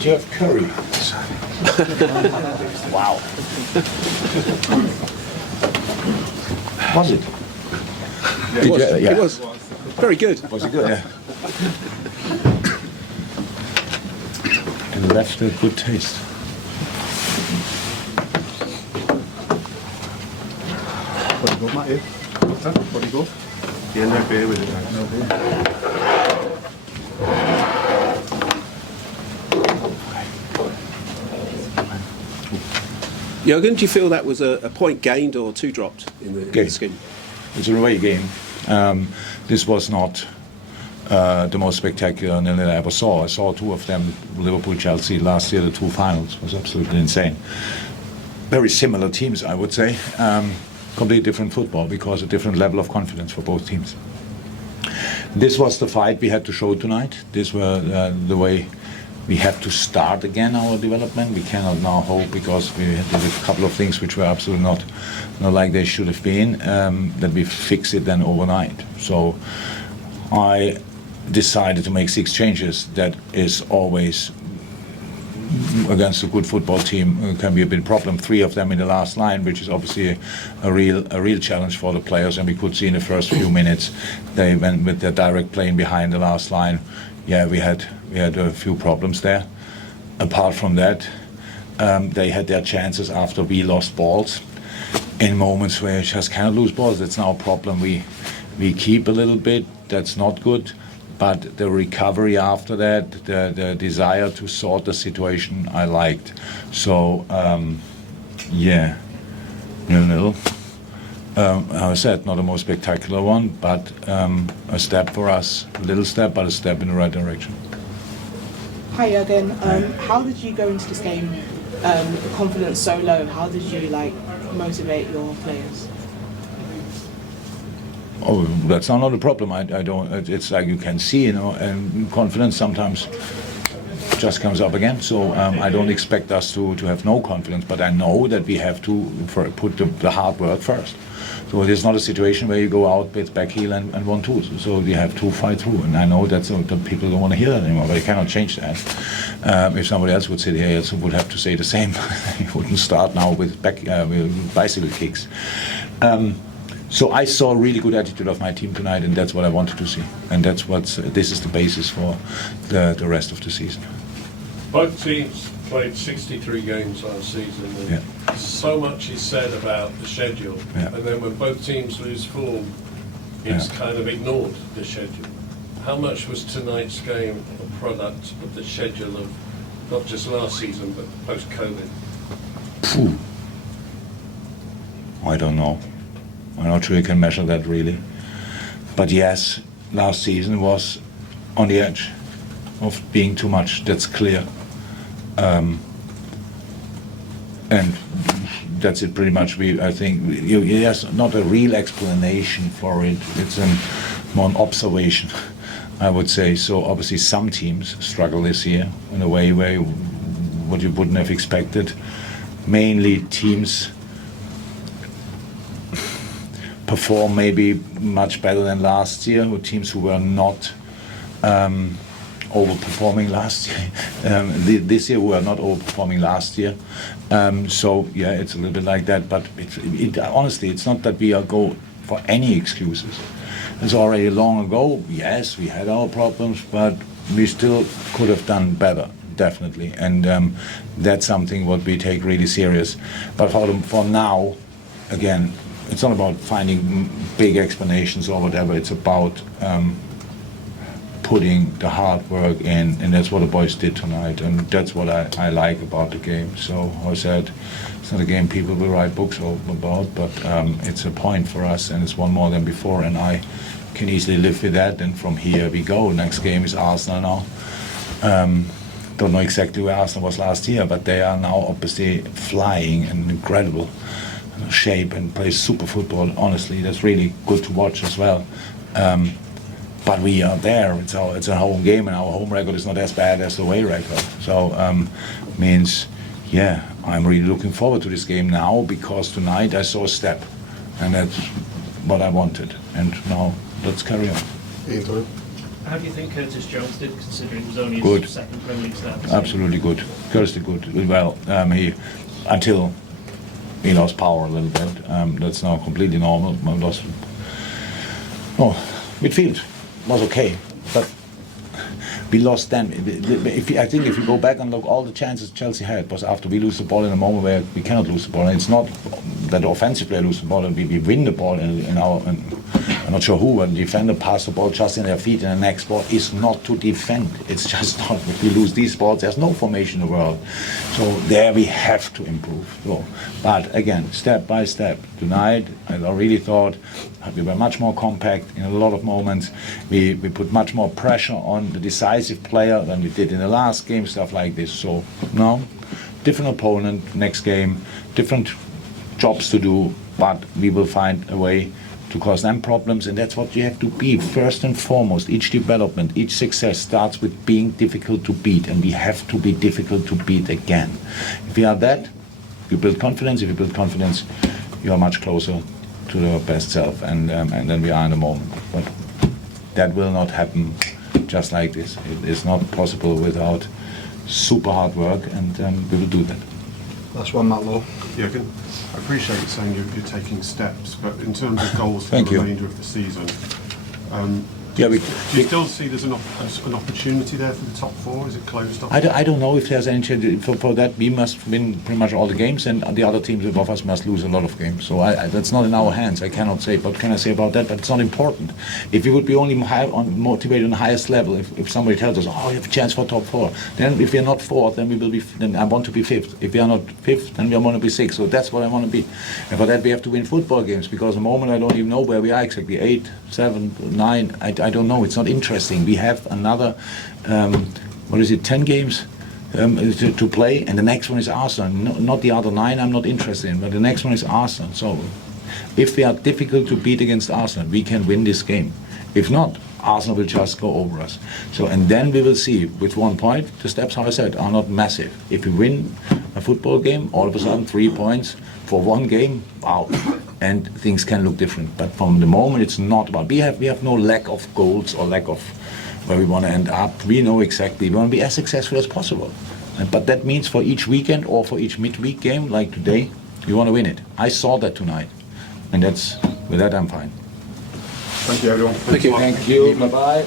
Did you have curry? Wow. Was it? It was very good. Was it good? Yeah. It left a good taste. What do you got, Matthew? What do you got? Yeah, no beer with it. No beer. Jurgen, do you feel that was a point gained or two dropped in the scheme? It's an away game. This was not the most spectacular nil I ever saw. I saw two of them, Liverpool, Chelsea, last year, the two finals. It was absolutely insane. Very similar teams, I would say. Completely different football because a different level of confidence for both teams. This was the fight we had to show tonight. This were the way we had to start again our development. We cannot now hope, because we did a couple of things which were absolutely not like they should have been, that we fix it then overnight. So I decided to make 6 changes. That is always, against a good football team, can be a big problem. 3 of them in the last line, which is obviously a real challenge for the players. And we could see in the first few minutes they went with their direct playing behind the last line. Yeah, we had a few problems there. Apart from that, they had their chances after we lost balls in moments where you just cannot lose balls. That's now a problem we keep a little bit. That's not good. But the recovery after that, the desire to sort the situation, I liked. So, yeah, 0-0. I said, not the most spectacular one, but a step for us. A little step, but a step in the right direction. Hi, Jurgen. How did you go into this game with confidence so low? How did you motivate your players? Oh, that's not a problem. I don't. It's like you can see, and confidence sometimes just comes up again. So I don't expect us to have no confidence, but I know that we have to put the hard work first. So it is not a situation where you go out with back heel and 1-2. So you have to fight through, and I know that people don't want to hear that anymore, but you cannot change that. If somebody else would sit here, it would have to say the same. He wouldn't start now with with bicycle kicks. So I saw a really good attitude of my team tonight, and that's what I wanted to see. And that's this is the basis for the rest of the season. Both teams played 63 games last season, and so much is said about the schedule. And then when both teams lose form, it's kind of ignored, the schedule. How much was tonight's game a product of the schedule of not just last season, but post-COVID? I don't know. I'm not sure you can measure that really. But yes, last season was on the edge of being too much, that's clear. And that's it pretty much. I think, yes, not a real explanation for it. It's more an observation, I would say. So obviously some teams struggle this year in a way where what you wouldn't have expected. Mainly teams perform maybe much better than last year, with teams who were not overperforming last year. This year we were not overperforming last year. So yeah, it's a little bit like that. But honestly, it's not that we go for any excuses. It's already long ago. Yes, we had our problems, but we still could have done better, definitely. And that's something what we take really serious. But for now, again, it's not about finding big explanations or whatever. It's about putting the hard work in, and that's what the boys did tonight, and that's what I like about the game. So I said, it's not a game people will write books about, but it's a point for us, and it's one more than before, and I can easily live with that. And from here we go. Next game is Arsenal now. Don't know exactly where Arsenal was last year, but they are now obviously flying and incredible shape and play super football. Honestly, that's really good to watch as well. But we are there. It's a home game, and our home record is not as bad as the away record. So means, yeah, I'm really looking forward to this game now, because tonight I saw a step, and that's what I wanted. And now let's carry on. How do you think Curtis Jones did, considering it was only Good. his second Premier League start? Absolutely good. Curtis good. Well, until he lost power a little bit. That's now completely normal. Midfield was okay, but we lost them. I think if you go back and look, all the chances Chelsea had was after we lose the ball in a moment where we cannot lose the ball. And it's not that the offensive player lose the ball and we win the ball in our. I'm not sure who, when the defender pass the ball just in their feet in the next ball is not to defend. It's just not. If we lose these balls, there's no formation in the world. So there we have to improve. So, but again, step by step. Tonight, I really thought we were much more compact in a lot of moments. We put much more pressure on the decisive player than we did in the last game, stuff like this. So now, different opponent, next game, different jobs to do, but we will find a way to cause them problems, and that's what you have to be first and foremost. Each development, each success starts with being difficult to beat, and we have to be difficult to beat again. If we are that, you build confidence. If you build confidence, you are much closer to your best self, and then we are in the moment. But that will not happen just like this. It is not possible without super hard work, and we will do that. Last one, Matt Lowe. Jurgen, I appreciate you saying you're taking steps, but in terms of goals for Thank the you. remainder of the season, Yeah, do you still see there's an opportunity there for the top four? Is it closed off? I don't know if there's any change. For that, we must win pretty much all the games, and the other teams above us must lose a lot of games. So that's not in our hands. I cannot say. What can I say about that? But it's not important. If we would be only motivated on the highest level, if somebody tells us, oh, you have a chance for top four, then if we are not fourth, then we will be. Then I want to be fifth. If we are not fifth, then we want to be sixth. So that's what I want to be. And for that, we have to win football games, because at the moment I don't even know where we are exactly. 8, 7, 9. I don't know. It's not interesting. We have another, 10 games to play, and the next one is Arsenal. Not the other 9 I'm not interested in, but the next one is Arsenal. So if we are difficult to beat against Arsenal, we can win this game. If not, Arsenal will just go over us. So, and then we will see, with 1 point, the steps, how I said, are not massive. If we win a football game, all of a sudden 3 points for 1 game, wow. And things can look different. But from the moment, it's not about, we have no lack of goals or lack of where we want to end up. We know exactly, we want to be as successful as possible. But that means for each weekend or for each midweek game, like today, we want to win it. I saw that tonight. And with that I'm fine. Thank you, everyone. Thank you. Thank you, bye-bye.